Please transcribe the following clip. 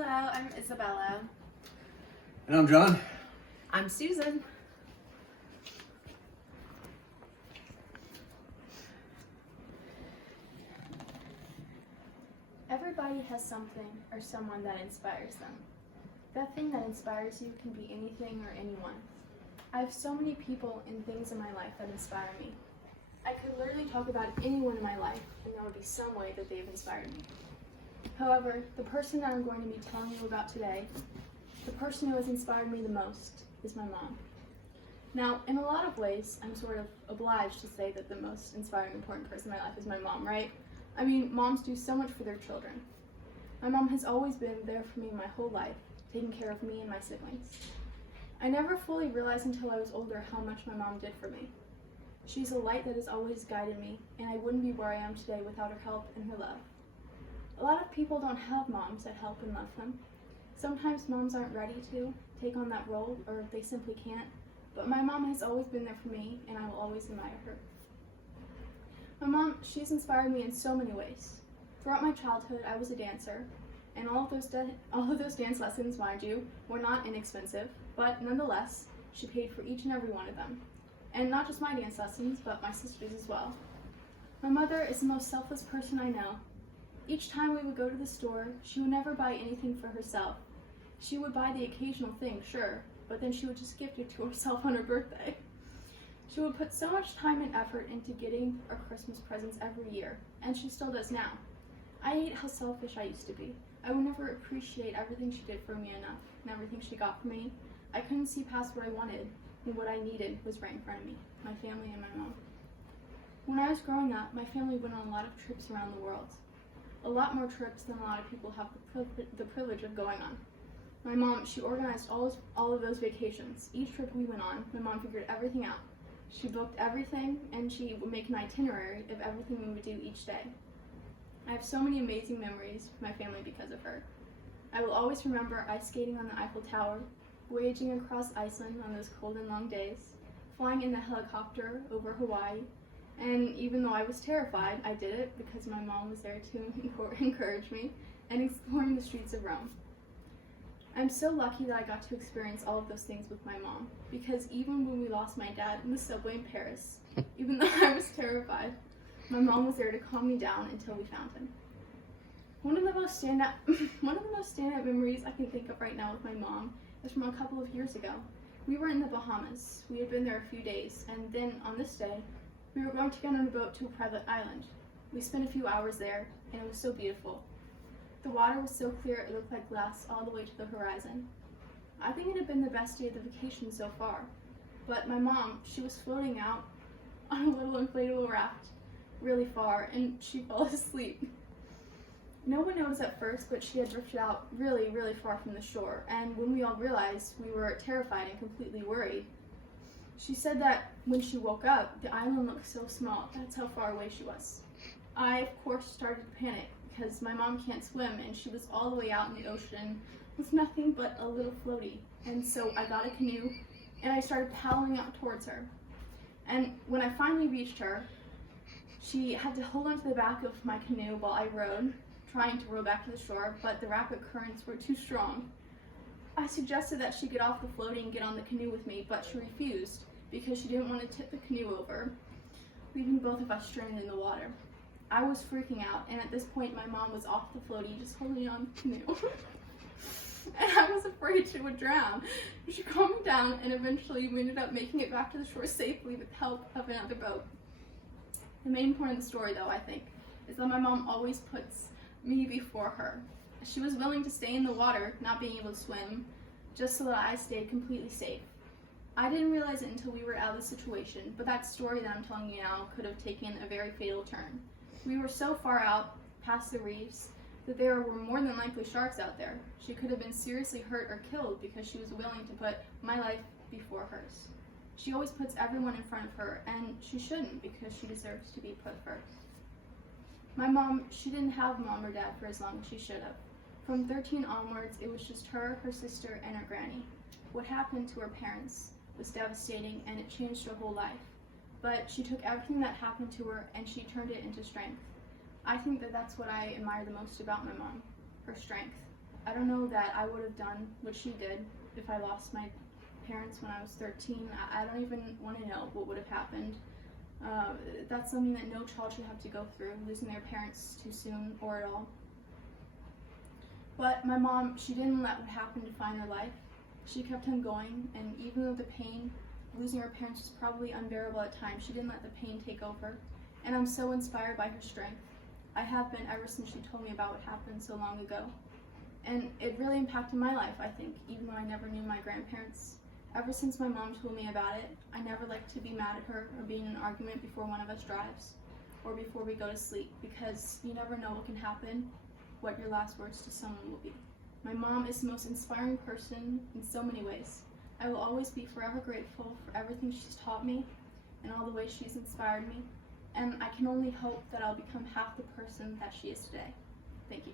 Hello, I'm Isabella. And I'm John. I'm Susan. Everybody has something or someone that inspires them. That thing that inspires you can be anything or anyone. I have so many people and things in my life that inspire me. I could literally talk about anyone in my life and there would be some way that they've inspired me. However, the person that I'm going to be telling you about today, the person who has inspired me the most, is my mom. Now, in a lot of ways, I'm sort of obliged to say that the most inspiring, important person in my life is my mom, right? I mean, moms do so much for their children. My mom has always been there for me my whole life, taking care of me and my siblings. I never fully realized until I was older how much my mom did for me. She's a light that has always guided me, and I wouldn't be where I am today without her help and her love. A lot of people don't have moms that help and love them. Sometimes moms aren't ready to take on that role, or they simply can't, but my mom has always been there for me, and I will always admire her. My mom, she's inspired me in so many ways. Throughout my childhood, I was a dancer, and all of those dance lessons, mind you, were not inexpensive, but nonetheless, she paid for each and every one of them. And not just my dance lessons, but my sister's as well. My mother is the most selfless person I know. Each time we would go to the store, she would never buy anything for herself. She would buy the occasional thing, sure, but then she would just gift it to herself on her birthday. She would put so much time and effort into getting our Christmas presents every year, and she still does now. I hate how selfish I used to be. I would never appreciate everything she did for me enough, and everything she got for me. I couldn't see past what I wanted, and what I needed was right in front of me, my family and my mom. When I was growing up, my family went on a lot of trips around the world. A lot more trips than a lot of people have the privilege of going on. My mom, she organized all of those vacations. Each trip we went on, my mom figured everything out. She booked everything, and she would make an itinerary of everything we would do each day. I have so many amazing memories with my family because of her. I will always remember ice skating on the Eiffel Tower, voyaging across Iceland on those cold and long days, flying in the helicopter over Hawaii, and even though I was terrified, I did it because my mom was there to encourage me, and exploring the streets of Rome. I'm so lucky that I got to experience all of those things with my mom, because even when we lost my dad in the subway in Paris, even though I was terrified, my mom was there to calm me down until we found him. One of the most standout memories I can think of right now with my mom is from a couple of years ago. We were in the Bahamas. We had been there a few days, and then on this day, we were going to get on a boat to a private island. We spent a few hours there, and it was so beautiful. The water was so clear it looked like glass all the way to the horizon. I think it had been the best day of the vacation so far. But my mom, she was floating out on a little inflatable raft really far, and she fell asleep. No one noticed at first, but she had drifted out really, really far from the shore, and when we all realized, we were terrified and completely worried. She said that when she woke up, the island looked so small. That's how far away she was. I, of course, started to panic because my mom can't swim, and she was all the way out in the ocean with nothing but a little floaty. And so I got a canoe, and I started paddling out towards her. And when I finally reached her, she had to hold onto the back of my canoe while I rowed, trying to row back to the shore, but the rapid currents were too strong. I suggested that she get off the floaty and get on the canoe with me, but she refused because she didn't want to tip the canoe over, leaving both of us stranded in the water. I was freaking out, and at this point my mom was off the floaty, just holding on to the canoe. And I was afraid she would drown. She calmed me down, and eventually we ended up making it back to the shore safely with the help of another boat. The main point of the story, though, I think, is that my mom always puts me before her. She was willing to stay in the water, not being able to swim, just so that I stayed completely safe. I didn't realize it until we were out of the situation, but that story that I'm telling you now could have taken a very fatal turn. We were so far out, past the reefs, that there were more than likely sharks out there. She could have been seriously hurt or killed because she was willing to put my life before hers. She always puts everyone in front of her, and she shouldn't because she deserves to be put first. My mom, she didn't have mom or dad for as long as she should have. From 13 onwards, it was just her sister, and her granny. What happened to her parents was devastating, and it changed her whole life. But she took everything that happened to her, and she turned it into strength. I think that that's what I admire the most about my mom, her strength. I don't know that I would have done what she did if I lost my parents when I was 13. I don't even want to know what would have happened. That's something that no child should have to go through, losing their parents too soon or at all. But my mom, she didn't let what happened define her life. She kept on going, and even though the pain, losing her parents was probably unbearable at times, she didn't let the pain take over. And I'm so inspired by her strength. I have been ever since she told me about what happened so long ago. And it really impacted my life, I think, even though I never knew my grandparents. Ever since my mom told me about it, I never like to be mad at her or be in an argument before one of us drives or before we go to sleep, because you never know what can happen, what your last words to someone will be. My mom is the most inspiring person in so many ways. I will always be forever grateful for everything she's taught me and all the ways she's inspired me, and I can only hope that I'll become half the person that she is today. Thank you.